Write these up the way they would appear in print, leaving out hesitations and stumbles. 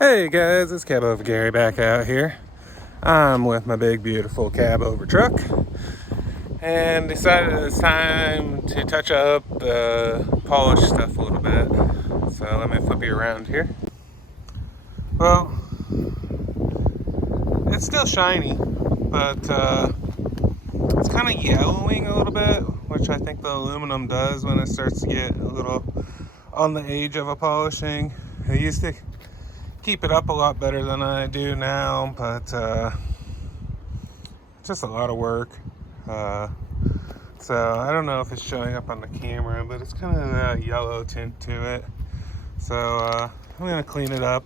Hey guys, it's Cabover Gary back out here. I'm with my big beautiful Cabover truck and decided it's time to touch up the polish stuff a little bit. So let me flip you around here. Well, it's still shiny, but it's kind of yellowing a little bit, which I think the aluminum does when it starts to get a little on the age of a polishing. I used to keep it up a lot better than I do now, but it's just a lot of work. So I don't know if it's showing up on the camera, but it's kind of a yellow tint to it. So I'm gonna clean it up,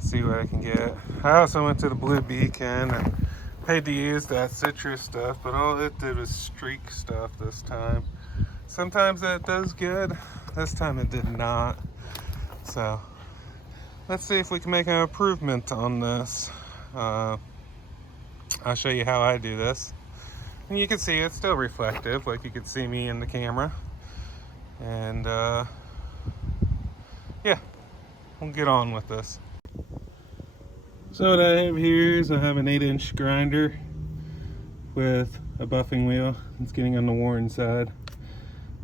see what I can get. I also went to the Blue Beacon and paid to use that citrus stuff, but all it did was streak stuff this time. Sometimes that does good, this time it did not. So let's see if we can make an improvement on this. I'll show you how I do this. And you can see it's still reflective, like you can see me in the camera. And yeah, we'll get on with this. So what I have here is I have an 8-inch grinder with a buffing wheel. It's getting on the worn side.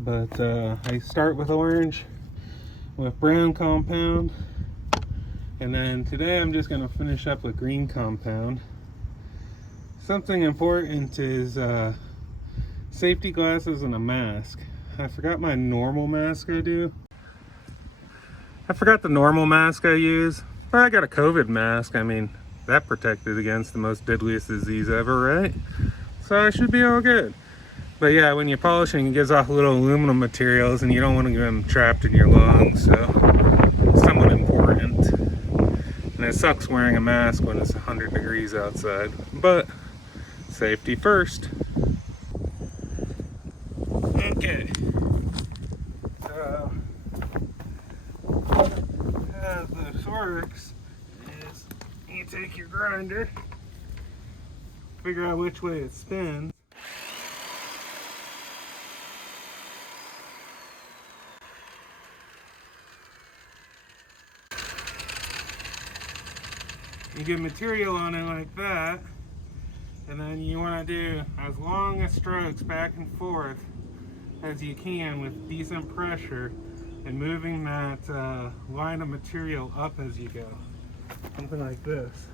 But I start with orange with brown compound. And then today I'm just going to finish up with green compound. Something important is safety glasses and a mask. I forgot my normal mask I do. I forgot the normal mask I use. But I got a COVID mask. I mean, that protected against the most deadliest disease ever, right? So I should be all good. But yeah, when you're polishing, it gives off little aluminum materials and you don't want to get them trapped in your lungs. So it's somewhat important. And it sucks wearing a mask when it's 100 degrees outside. But safety first. Okay. So, how this works is you take your grinder, figure out which way it spins. You get material on it like that, and then you want to do as long as strokes back and forth as you can with decent pressure and moving that line of material up as you go. Something like this.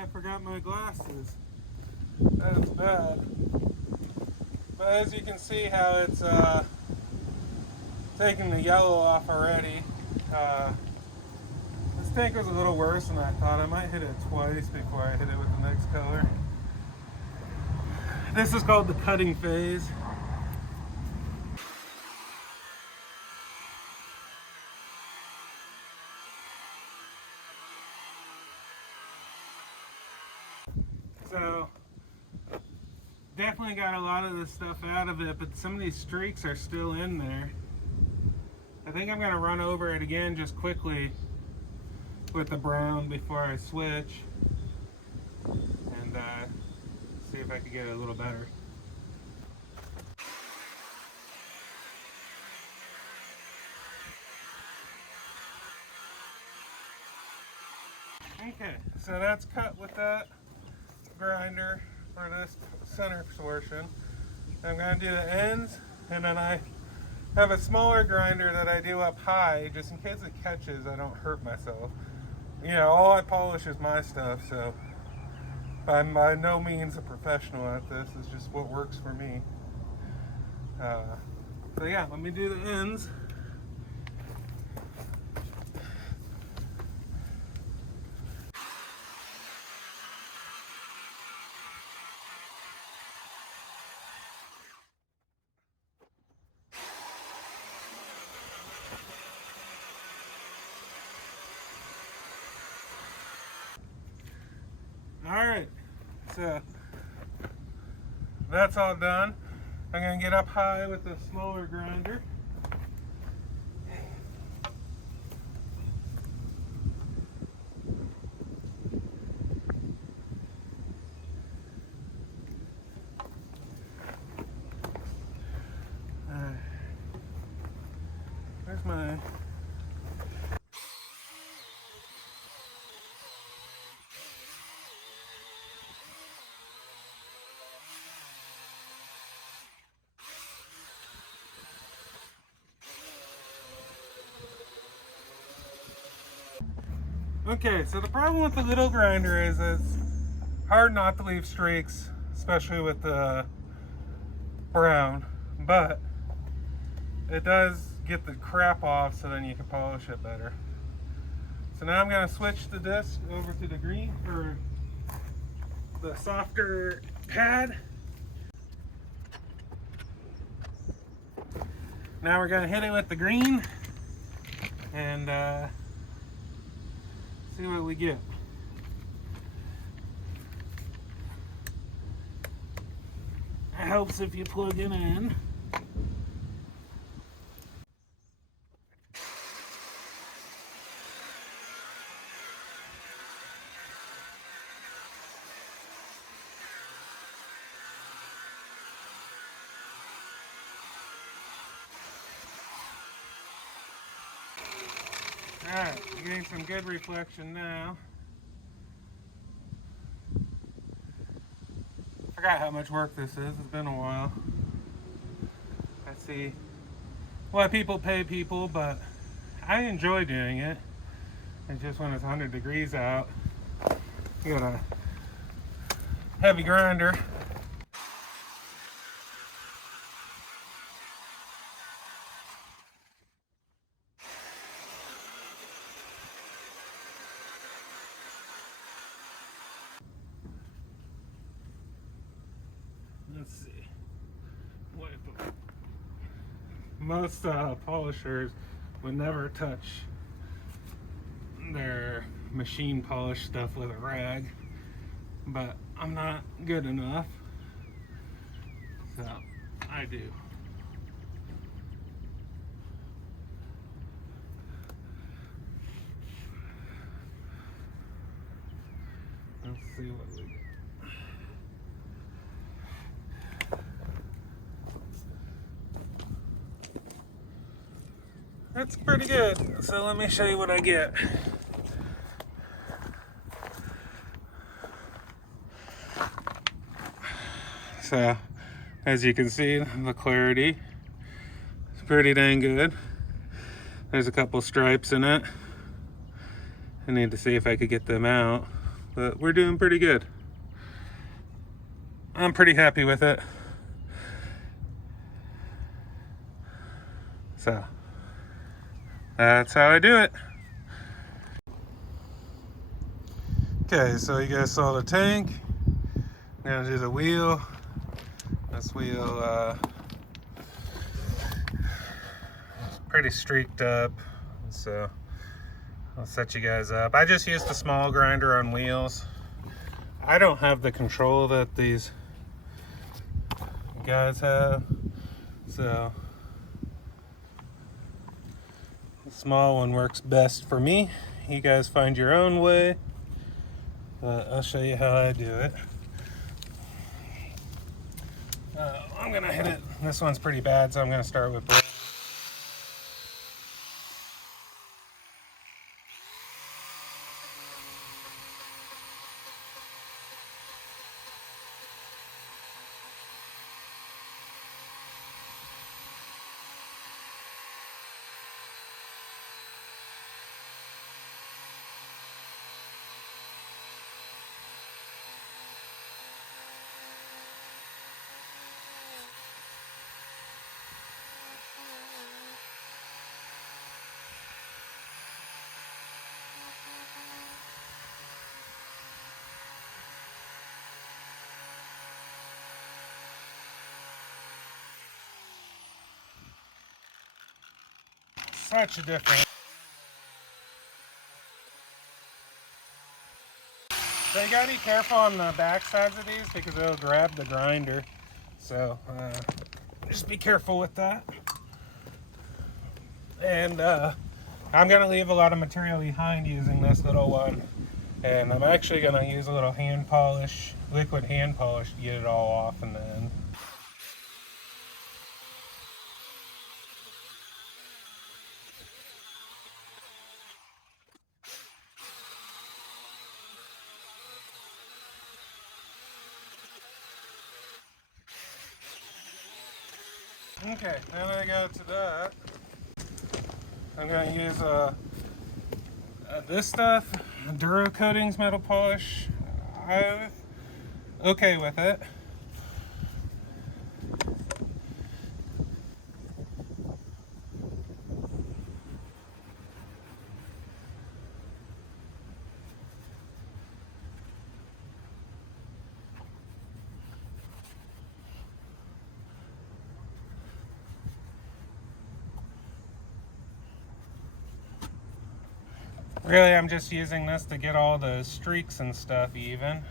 I forgot my glasses. That's bad. But as you can see how it's taking the yellow off already. This tank was a little worse than I thought. I might hit it twice before I hit it with the next color. This is called the cutting phase. So definitely got a lot of this stuff out of it, but some of these streaks are still in there. I think I'm going to run over it again just quickly with the brown before I switch and see if I can get it a little better. Okay, so that's cut with that grinder for this center portion. I'm going to do the ends, and then I have a smaller grinder that I do up high just in case it catches, I don't hurt myself. You know, all I polish is my stuff, so I'm by no means a professional at this. It's just what works for me. So yeah, let me do the ends. Alright, so that's all done. I'm going to get up high with the smaller grinder. Where's my... Okay, so the problem with the little grinder is it's hard not to leave streaks, especially with the brown, but it does get the crap off so then you can polish it better. So now I'm going to switch the disc over to the green for the softer pad. Now we're going to hit it with the green and see what we get. It helps if you plug it in. Alright, getting some good reflection now. Forgot how much work this is, it's been a while. I see why people pay people, but I enjoy doing it. It's just when it's 100 degrees out, you got a heavy grinder. Let's see. Most polishers would never touch their machine polish stuff with a rag, but I'm not good enough, so I do. Let's see what we get. That's pretty good. So let me show you what I get. So, as you can see, the clarity is pretty dang good. There's a couple stripes in it. I need to see if I could get them out, but we're doing pretty good. I'm pretty happy with it. So that's how I do it. Okay, so you guys saw the tank. I'm gonna do the wheel. This wheel pretty streaked up, so I'll set you guys up. I just used the small grinder on wheels. I don't have the control that these guys have, so the small one works best for me. You guys find your own way, but I'll show you how I do it. I'm gonna hit it. This one's pretty bad, so I'm gonna start with this. Such a difference. So you gotta be careful on the back sides of these because it'll grab the grinder. So just be careful with that. And I'm gonna leave a lot of material behind using this little one. And I'm actually gonna use a little hand polish, liquid hand polish, to get it all off in the end. Okay, now that I got to that, I'm going to use this stuff, Duro Coatings metal polish. I'm okay with it. Really, I'm just using this to get all the streaks and stuff even.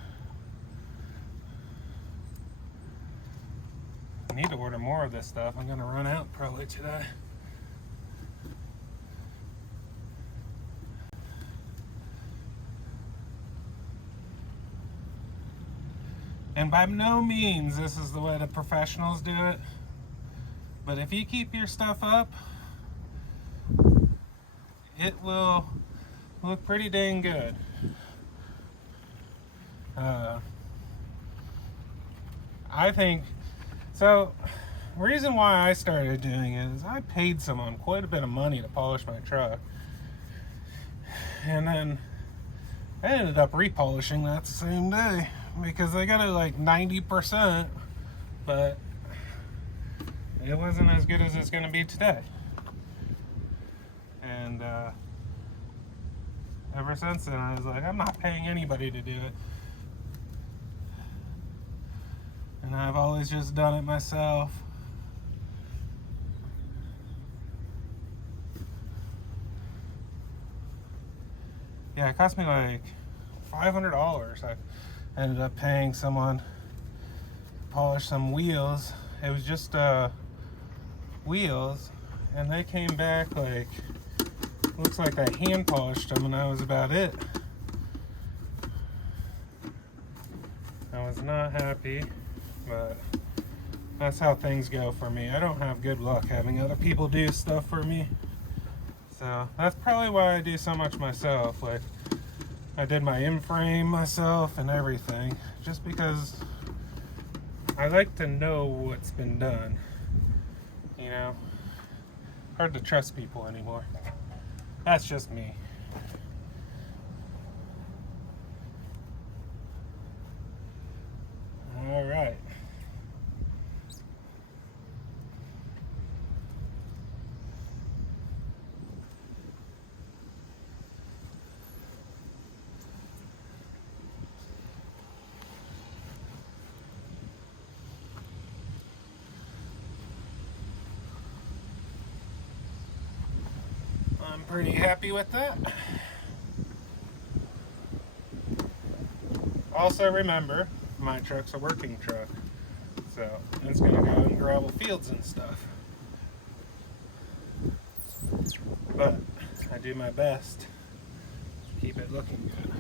I need to order more of this stuff. I'm gonna run out probably today. And by no means this is the way the professionals do it. But if you keep your stuff up, it will look pretty dang good. I think so. Reason why I started doing it is I paid someone quite a bit of money to polish my truck, and then I ended up repolishing that the same day because I got it like 90%, but it wasn't as good as it's going to be today. And ever since then, I was like, I'm not paying anybody to do it. And I've always just done it myself. Yeah, it cost me like $500. I ended up paying someone to polish some wheels. It was just wheels, and they came back like, looks like I hand polished them, and that was about it. I was not happy, but that's how things go for me. I don't have good luck having other people do stuff for me. So that's probably why I do so much myself. Like, I did my in-frame myself and everything, just because I like to know what's been done. You know, hard to trust people anymore. That's just me. I'm pretty happy with that. Also remember, my truck's a working truck, so it's going to go in gravel fields and stuff. But I do my best to keep it looking good.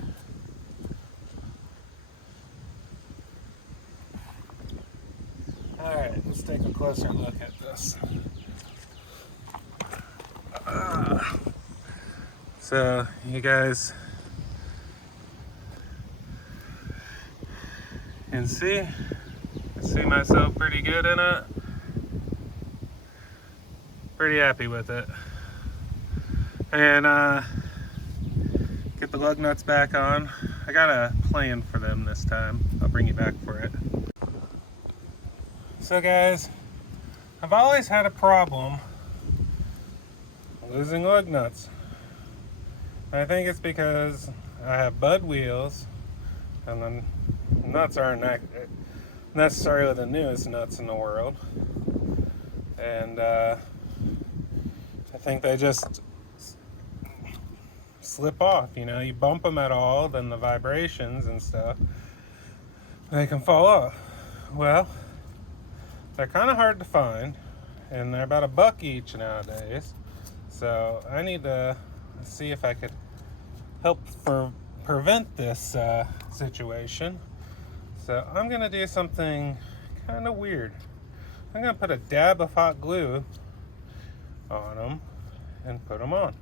Alright, let's take a closer look at this. So you guys can see, I see myself pretty good in it. Pretty happy with it. And get the lug nuts back on. I got a plan for them this time. I'll bring you back for it. So guys, I've always had a problem losing lug nuts. I think it's because I have bud wheels, and the nuts aren't necessarily the newest nuts in the world. And I think they just slip off. You know, you bump them at all, then the vibrations and stuff, they can fall off. Well, they're kind of hard to find, and they're about $1 each nowadays. So I need to see if I could help prevent this situation. So I'm gonna do something kind of weird. I'm gonna put a dab of hot glue on them and put them on.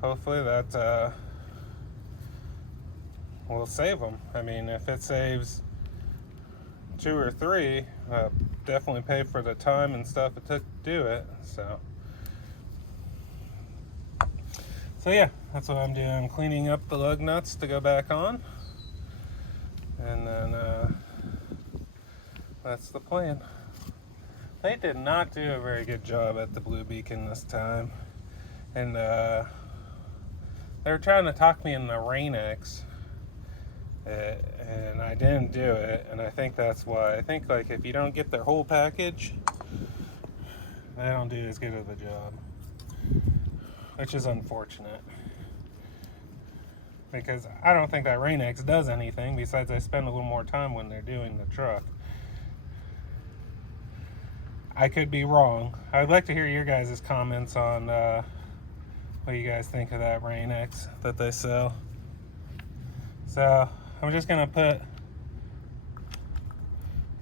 Hopefully that will save them. I mean, if it saves 2 or 3, definitely pay for the time and stuff it took to do it. So yeah, that's what I'm doing. I'm cleaning up the lug nuts to go back on, and then that's the plan. They did not do a very good job at the Blue Beacon this time, and they were trying to talk me in the Rain-X, and I didn't do it, and I think that's why. I think like if you don't get their whole package, they don't do as good of a job, which is unfortunate, because I don't think that Rain-X does anything besides I spend a little more time when they're doing the truck. I could be wrong. I would like to hear your guys' comments on what you guys think of that Rain-X that they sell. So I'm just gonna put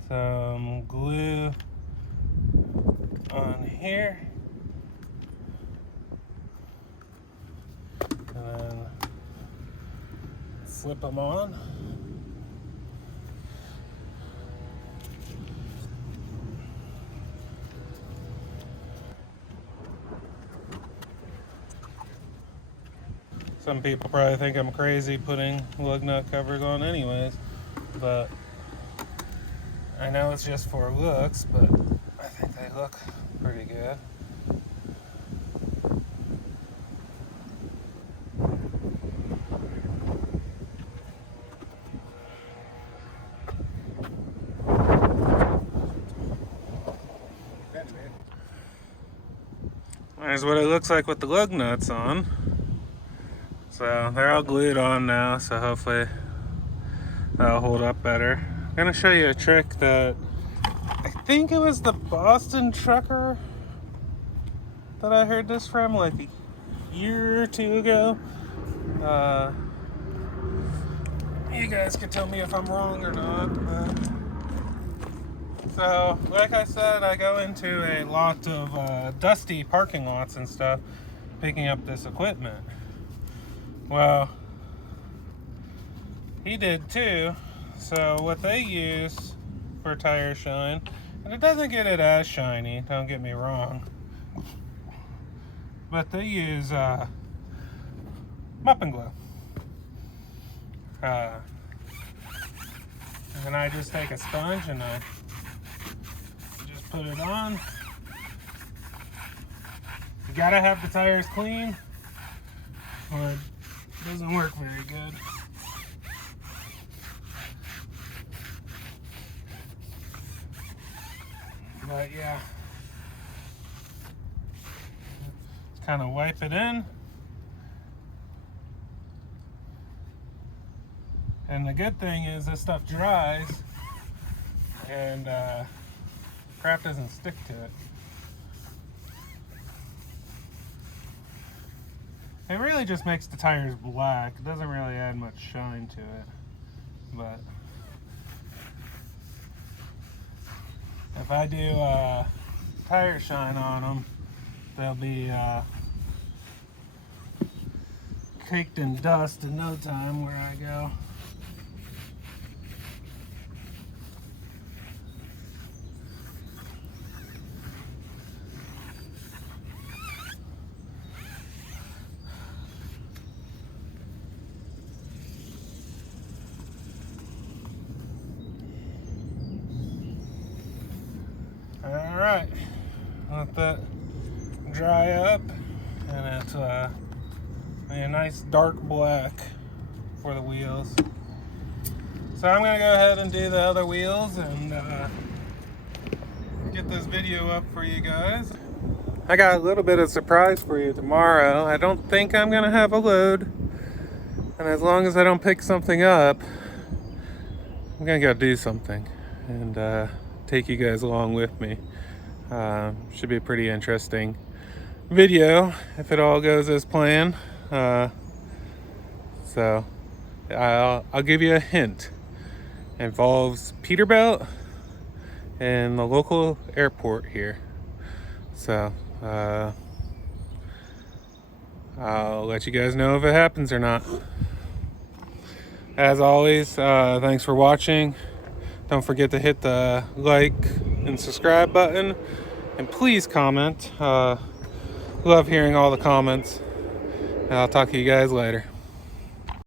some glue on here, and then slip them on. Some people probably think I'm crazy putting lug nut covers on anyways, but I know it's just for looks, but I think they look pretty good. There's what it looks like with the lug nuts on. So they're all glued on now, so hopefully that'll hold up better. I'm gonna show you a trick that I think it was the Boston trucker that I heard this from like a year or 2 ago. You guys can tell me if I'm wrong or not. So, like I said, I go into a lot of dusty parking lots and stuff, picking up this equipment. Well, he did too. So what they use for tire shine, and it doesn't get it as shiny, don't get me wrong, but they use mop and glue. And I just take a sponge and I just put it on. You gotta have the tires clean, or it doesn't work very good. But yeah, it's kind of wipe it in. And the good thing is this stuff dries and crap doesn't stick to it. It really just makes the tires black. It doesn't really add much shine to it. But if I do tire shine on them, they'll be caked in dust in no time where I go. Alright, let that dry up, and it's a nice dark black for the wheels. So I'm going to go ahead and do the other wheels and get this video up for you guys. I got a little bit of surprise for you tomorrow. I don't think I'm going to have a load, and as long as I don't pick something up, I'm going to go do something and take you guys along with me. Should be a pretty interesting video if it all goes as planned. So I'll give you a hint. It involves Peterbilt and the local airport here. So I'll let you guys know if it happens or not. As always, thanks for watching. Don't forget to hit the like and subscribe button, and please comment. Love hearing all the comments, and I'll talk to you guys later.